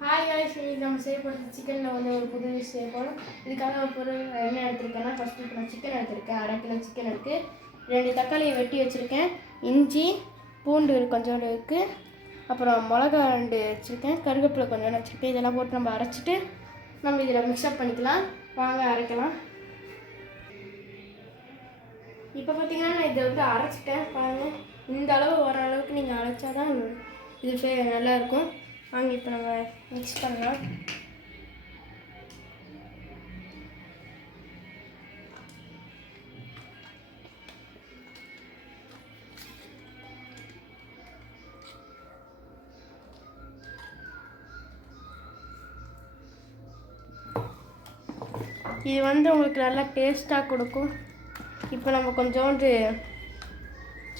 Hi guys, இன்னைக்கு நம்ம செய்ய போகிறது சிக்கனில் வந்து ஒரு புது டிஷ் செய்ய போகிறோம். இதுக்காக ஒரு பொருள் என்ன எடுத்துருக்கேன்னா, ஃபஸ்ட்டு இப்போ நான் சிக்கன் எடுத்துருக்கேன். 1/2 கிலோ சிக்கன் இருக்குது. 2 தக்காளியை வெட்டி வச்சுருக்கேன். இஞ்சி பூண்டு கொஞ்சோண்டு இருக்குது. அப்புறம் மிளகா 2 வச்சுருக்கேன். கருவேப்பிலை கொஞ்சோண்டு வச்சுருக்கேன். இதெல்லாம் போட்டு நம்ம அரைச்சிட்டு நம்ம இதில் மிக்ஸ்அப் பண்ணிக்கலாம். வாங்க அரைக்கலாம். இப்போ பார்த்தீங்கன்னா நான் இதை வந்து அரைச்சிட்டேன். பாருங்கள், இந்த அளவு வர அளவுக்கு நீங்கள் அரைச்சா தான் இது நல்லாயிருக்கும். வாங்க இப்போ நம்ம மிக்ஸ் பண்ணலாம். இது வந்து உங்களுக்கு நல்லா டேஸ்ட்டாக கொடுக்கும். இப்போ நம்ம கொஞ்சோண்டு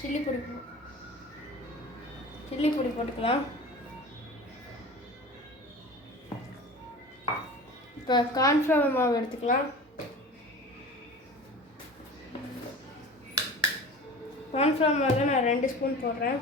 சில்லி பொடி போட்டுக்கலாம். இப்போ கார்ன்ஃப்ளவர் மாவு எடுத்துக்கலாம். கார்ன்ஃப்ளவர் மாவு நான் 2 ஸ்பூன் போடுறேன்.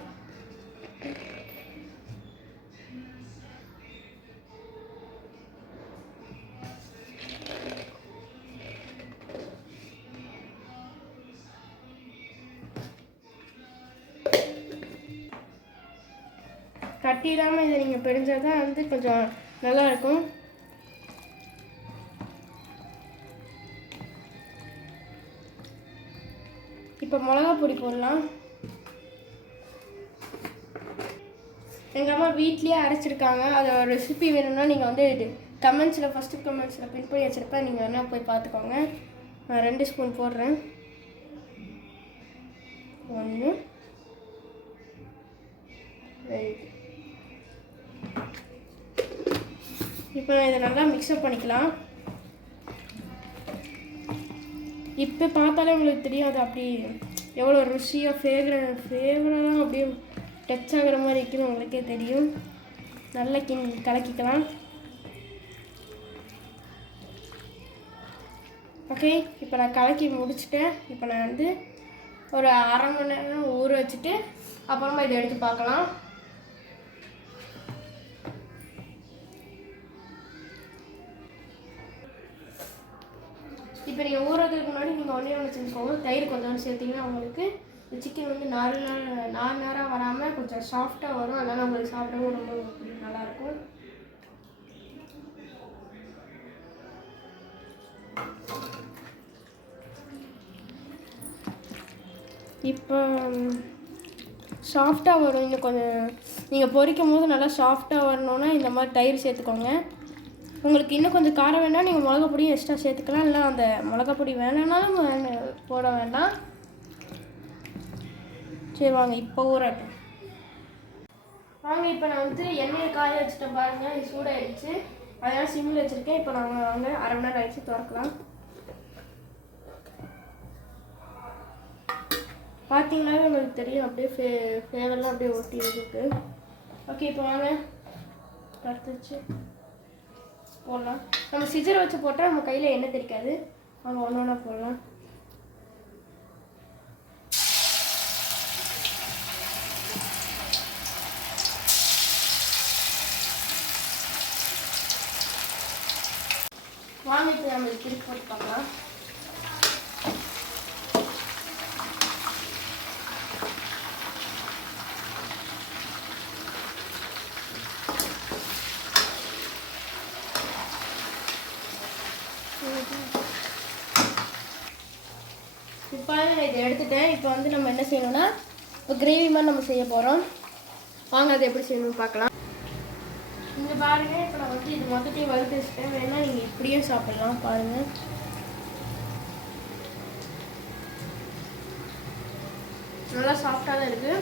கட்டிடாமல் இதை நீங்கள் பிழிஞ்சால் தான் வந்து கொஞ்சம் நல்லாயிருக்கும். இப்போ மிளகா பொடி போடலாம். எங்கள் அம்மா வீட்லேயே அரைச்சிருக்காங்க. அதோட ரெசிபி வேணும்னா நீங்கள் வந்து ஃபஸ்ட்டு கமெண்ட்ஸில் பின் பண்ணி வச்சுருப்பேன். நீங்கள் வேணால் போய் பார்த்துக்கோங்க. நான் 2 ஸ்பூன் போடுறேன். 1 2. இப்போ நான் இதை நல்லா மிக்ஸ்அப் பண்ணிக்கலாம். இப்போ பார்த்தாலே உங்களுக்கு தெரியும் அது அப்படி எவ்வளோ ருசியாக ஃபேவராக அப்படியே டச் ஆகிற மாதிரி இருக்குன்னு உங்களுக்கே தெரியும். நல்லா கலக்கிக்கலாம். ஓகே, இப்போ நான் கலக்கி முடிச்சுட்டேன். இப்போ நான் வந்து ஒரு 1/2 மணி நேரம் ஊற வச்சுட்டு அப்புறமா இதை எடுத்து பார்க்கலாம். இப்போ நீங்கள் ஊறுறதுக்கு முன்னாடி நீங்கள் ஒன்று செஞ்சுக்கோங்க. தயிர் கொஞ்சம் சேர்த்திங்கன்னா உங்களுக்கு இந்த சிக்கன் வந்து நாராக வராமல் கொஞ்சம் சாஃப்டாக வரும். அதனால் உங்களுக்கு சாப்பிடவும் ரொம்ப நல்லாயிருக்கும். இப்போ சாஃப்டாக வரும். இன்னும் கொஞ்சம் நீங்கள் பொரிக்கும் போது நல்லா சாஃப்டாக வரணுன்னா இந்த மாதிரி தயிர் சேர்த்துக்கோங்க. உங்களுக்கு இன்னும் கொஞ்சம் காரம் வேணால் நீங்கள் மிளகா பொடியும் எக்ஸ்ட்ரா சேர்த்துக்கலாம். இல்லை அந்த மிளகா பொடி வேணும்னாலும் போட வேண்டாம். சரி வாங்க இப்போ ஊறட்டும். வாங்க இப்போ நான் வந்து எண்ணெயை காய வச்சுட்டேன். பாருங்கள், இது சூடாகிடுச்சு. அதனால் சிம்மில் வச்சுருக்கேன். இப்போ நாங்கள் 1/2 மணி நேரம் ஆகிடுச்சு. திறக்கலாம். பார்த்தீங்கன்னாவே உங்களுக்கு தெரியும் அப்படியே ஃபேவரெலாம் அப்படியே ஒட்டி இருக்கு. ஓகே, இப்போ வாங்க கற்றுச்சு போடலாம். நம்ம சிஜரை வச்சு போட்டால் நம்ம கையில் எண்ணெய் தெரிக்காது. அவங்க ஒன்று ஒன்றா போடலாம். வாங்க இப்போ நம்ம திருப்பி போட்டு பார்க்கலாம். இப்போ நான் இதை எடுத்துட்டேன். இப்போ வந்து நம்ம என்ன செய்யணும்னா இப்போ கிரேவி மாதிரி நம்ம செய்ய போகிறோம். வாங்க அதை எப்படி செய்யணும்னு பார்க்கலாம். இந்த பாருங்கள், இப்போ நான் வந்து இது மொத்தத்தையும் வறுத்து வச்சுட்டேன். வேணால் நீங்கள் இப்படியே சாப்பிட்லாம். பாருங்கள், நல்லா சாஃப்டாக தான் இருக்குது.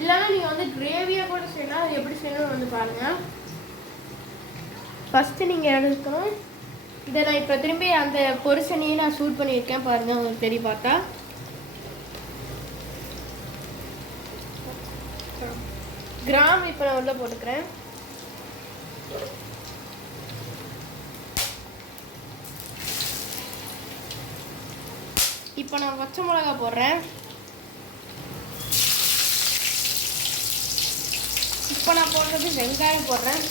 இல்லைன்னா நீங்கள் வந்து கிரேவியாக கூட செய்யலாம். அது எப்படி செய்யணும்னு வந்து பாருங்கள். ஃபஸ்ட்டு நீங்கள் எடுக்கணும். இதை நான் இப்போ திரும்பி அந்த பொரிசனையும் நான் சூட் பண்ணியிருக்கேன். பாருங்கள், உங்களுக்கு தெரிய பார்த்தா கிராம் இப்போ நான் உள்ளே போட்டுக்கிறேன். இப்போ நான் பச்சை மிளகா போடுறேன். இப்போ நான் போடுறது வெங்காயம் போடுறேன்.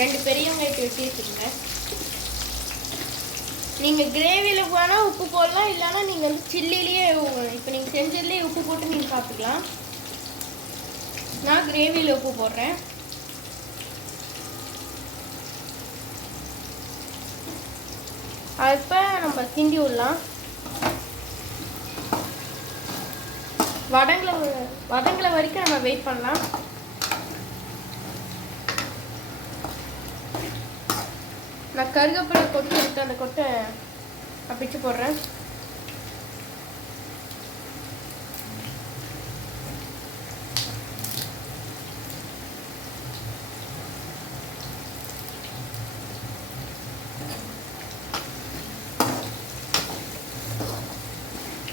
ரெண்டு பெரிய வெங்காயத்தை வெட்டி வச்சுக்கோங்க. நீங்கள் கிரேவியில் போனால் உப்பு போடலாம், இல்லைன்னா நீங்கள் வந்து சில்லிலேயே இப்போ நீங்கள் செஞ்சதுலேயே உப்பு போட்டு நீங்கள் சாப்பிட்டுக்கலாம். நான் கிரேவியில் உப்பு போடுறேன். அப்போ நம்ம கிண்டி விடலாம். வதங்கல வரைக்கும் நம்ம வெயிட் பண்ணலாம். நான் கருவேப்பிலை கொட்டை எடுத்து அந்த கொட்டை பிச்சு போடுறேன்.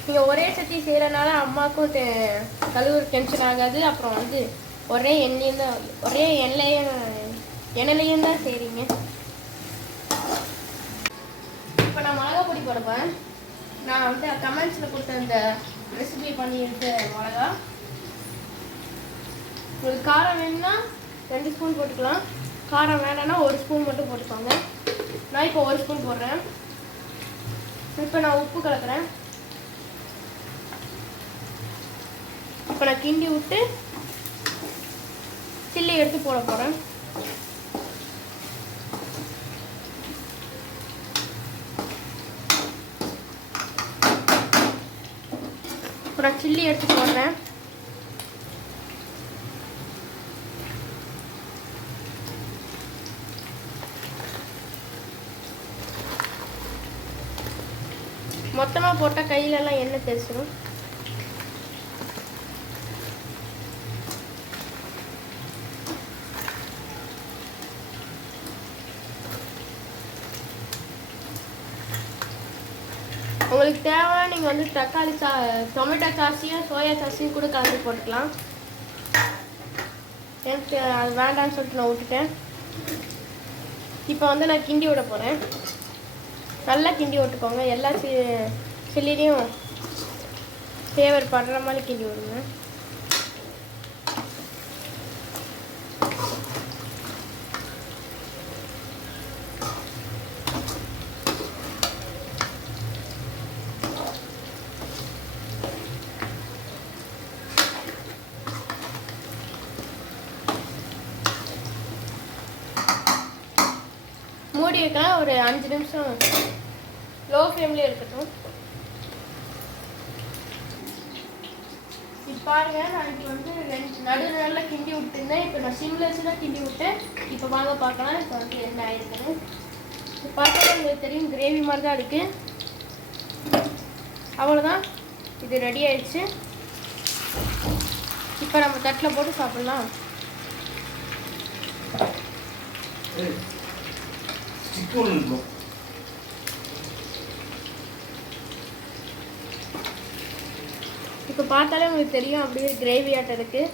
நீங்கள் ஒரே சட்டி செய்கிறனால அம்மாவுக்கும் கழுவு டென்ஷன் ஆகாது. அப்புறம் வந்து ஒரே எண்ணெயிலையும் தான் செய்கிறீங்க. இப்போ நான் மிளகா பொடி போடுவேன். நான் வந்து கமெண்ட்ஸில் கொடுத்த இந்த ரெசிபி பண்ணியிருக்க மிளகா. உங்களுக்கு காரம் வேணும்னா 2 ஸ்பூன் போட்டுக்கலாம். காரம் வேணும்னா 1 ஸ்பூன் மட்டும் போட்டுக்கோங்க. நான் இப்போ 1 ஸ்பூன் போடுறேன். இப்போ நான் உப்பு கலக்கிறேன். இப்போ நான் கிண்டி விட்டு சில்லி எடுத்து போட போகிறேன். இப்போ நான் சில்லி எடுத்து போடுறேன். மொத்தமாக போட்டால் கையிலலாம் எண்ணெய் தெரிச்சிடும். உங்களுக்கு தேவை நீங்கள் வந்து தக்காளி டொமேட்டோ சாஸையும் சோயா சாஸையும் கூட கலந்து போட்டுக்கலாம். எனக்கு அது வேண்டாம்னு சொல்லிட்டு நான் விட்டுட்டேன். இப்போ வந்து நான் கிண்டி விட போகிறேன். நல்லா கிண்டி விட்டுக்கோங்க. எல்லா சில்லிலையும் ஃப்ளேவர் படுற மாதிரி கிண்டி விடுங்க. மூடி வைக்கலாம். ஒரு 5 நிமிஷம் லோ ஃப்ளேம்லேயே இருக்கட்டும். இப்போ பாருங்க, நான் இப்போ வந்து நல்லா கிண்டி விட்டுருந்தேன். இப்போ நான் சிம்மில் வச்சு தான் கிண்டி விட்டேன். இப்போ வாங்க பார்க்கலாம் இப்போ வந்து என்ன ஆயிருக்குன்னு. இப்போ பார்த்தா உங்களுக்கு தெரியும், கிரேவி மாதிரி தான் இருக்குது. அவ்வளோதான், இது ரெடி ஆயிடுச்சு. இப்போ நம்ம தட்டில் போட்டு சாப்பிட்லாம். இப்போ பார்த்தாலே உங்களுக்கு தெரியும், அப்படியே கிரேவி ஆட்டம் இருக்குது.